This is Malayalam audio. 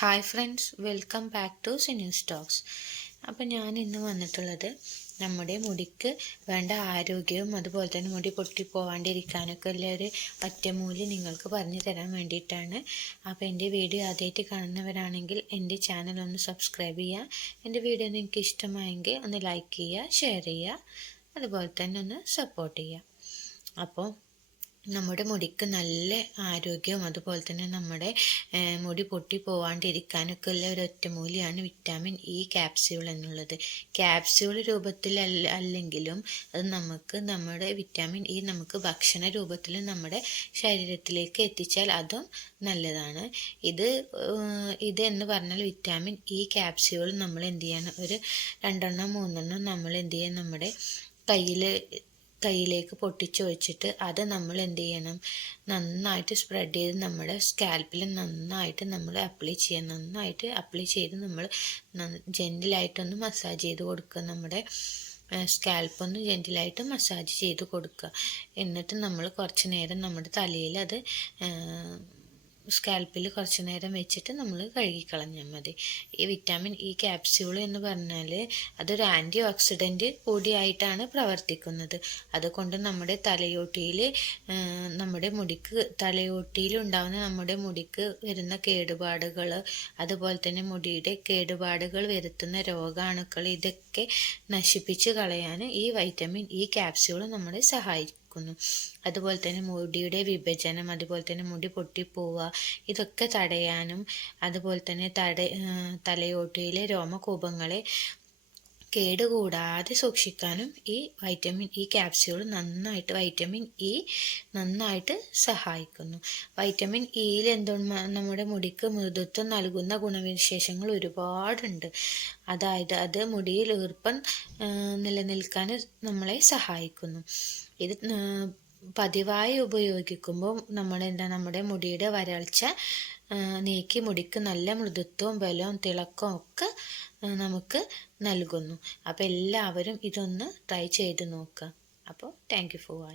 Hi friends, welcome back to Cinews Talks. അപ്പോൾ ഞാൻ ഇന്ന് വന്നിട്ടുള്ളത് നമ്മുടെ മുടിക്ക് വേണ്ട ആരോഗ്യവും അതുപോലെ തന്നെ മുടി പൊട്ടിപ്പോവാണ്ടിരിക്കാനൊക്കെ ഉള്ള ഒരു ഒറ്റമൂലി നിങ്ങൾക്ക് പറഞ്ഞു തരാൻ വേണ്ടിയിട്ടാണ്. അപ്പോൾ എൻ്റെ വീഡിയോ ആദ്യമായിട്ട് കാണുന്നവരാണെങ്കിൽ എൻ്റെ ചാനൽ ഒന്ന് സബ്സ്ക്രൈബ് ചെയ്യുക. എൻ്റെ വീഡിയോ നിങ്ങൾക്ക് ഇഷ്ടമായെങ്കിൽ ഒന്ന് ലൈക്ക് ചെയ്യുക, ഷെയർ ചെയ്യുക, അതുപോലെ തന്നെ ഒന്ന് സപ്പോർട്ട് ചെയ്യുക. അപ്പോൾ നമ്മുടെ മുടിക്ക് നല്ല ആരോഗ്യവും അതുപോലെ തന്നെ നമ്മുടെ മുടി പൊട്ടി പോവാണ്ടിരിക്കാനൊക്കെ ഉള്ള ഒരു ഒറ്റമൂലിയാണ് വിറ്റാമിൻ ഇ ക്യാപ്സ്യൂൾ എന്നുള്ളത്. ക്യാപ്സ്യൂൾ രൂപത്തിൽ അല്ലെങ്കിലും അത് നമ്മുടെ വിറ്റാമിൻ ഇ നമുക്ക് ഭക്ഷണ രൂപത്തിൽ നമ്മുടെ ശരീരത്തിലേക്ക് എത്തിച്ചാൽ അതും നല്ലതാണ്. ഇത് എന്ന് പറഞ്ഞാൽ വിറ്റാമിൻ ഇ ക്യാപ്സ്യൂൾ നമ്മൾ എന്ത് ചെയ്യണം, ഒരു 2-3 നമ്മൾ എന്ത് ചെയ്യാൻ നമ്മുടെ കയ്യിലേക്ക് പൊട്ടിച്ച് വെച്ചിട്ട് അത് നമ്മൾ എന്ത് ചെയ്യണം, നന്നായിട്ട് സ്പ്രെഡ് ചെയ്ത് നമ്മുടെ സ്കാൽപ്പിൽ നന്നായിട്ട് നമ്മൾ അപ്ലൈ ചെയ്യുക. നന്നായിട്ട് അപ്ലൈ ചെയ്ത് നമ്മൾ ജെൻറ്റിലായിട്ടൊന്ന് മസാജ് ചെയ്ത് കൊടുക്കുക. നമ്മുടെ സ്കാൽപ്പൊന്ന് ജെൻറ്റിലായിട്ട് മസാജ് ചെയ്ത് കൊടുക്കുക. എന്നിട്ട് നമ്മൾ കുറച്ച് നേരം നമ്മുടെ തലയിൽ അത് സ്കാൽപ്പിൽ കുറച്ച് നേരം വെച്ചിട്ട് നമ്മൾ കഴുകിക്കളഞ്ഞാൽ മതി. ഈ വിറ്റാമിൻ ഇ ക്യാപ്സ്യൂൾ എന്ന് പറഞ്ഞാൽ അതൊരു ആൻറ്റി ഓക്സിഡൻറ്റ് കൂടിയായിട്ടാണ് പ്രവർത്തിക്കുന്നത്. അതുകൊണ്ട് നമ്മുടെ തലയോട്ടിയിൽ ഉണ്ടാകുന്ന നമ്മുടെ മുടിക്ക് വരുന്ന കേടുപാടുകൾ, അതുപോലെ തന്നെ മുടിയുടെ കേടുപാടുകൾ വരുത്തുന്ന രോഗാണുക്കൾ, ഇതൊക്കെ നശിപ്പിച്ച് കളയാൻ ഈ വൈറ്റമിൻ ഇ ക്യാപ്സ്യൂൾ നമ്മളെ സഹായിക്കും. അതുപോലെ തന്നെ മുടിയുടെ വിഭജനം, അതുപോലെ തന്നെ മുടി പൊട്ടിപ്പോവുക, ഇതൊക്കെ തടയാനും അതുപോലെ തന്നെ തലയോട്ടിയിലെ രോമകൂപങ്ങളെ കേടുകൂടാതെ സൂക്ഷിക്കാനും ഈ വൈറ്റമിൻ ഇ ക്യാപ്സ്യൂൾ നന്നായിട്ട് സഹായിക്കുന്നു. വൈറ്റമിൻ ഇയിൽ നമ്മുടെ മുടിക്ക് മൃദുത്വം നൽകുന്ന ഗുണവിശേഷങ്ങൾ ഒരുപാടുണ്ട്. അതായത് അത് മുടിയിൽ ഈർപ്പം നിലനിൽക്കാൻ നമ്മളെ സഹായിക്കുന്നു. ഇത് പതിവായി ഉപയോഗിക്കുമ്പോൾ നമ്മുടെ മുടിയുടെ വരൾച്ച നീക്കി മുടിക്ക് നല്ല മൃദുത്വവും ബലവും തിളക്കവും ഒക്കെ നമുക്ക് നൽകുന്നു. അപ്പോൾ എല്ലാവരും ഇതൊന്ന് ട്രൈ ചെയ്ത് നോക്കുക. അപ്പോൾ താങ്ക് യു ഫോർ വാച്ചിങ്.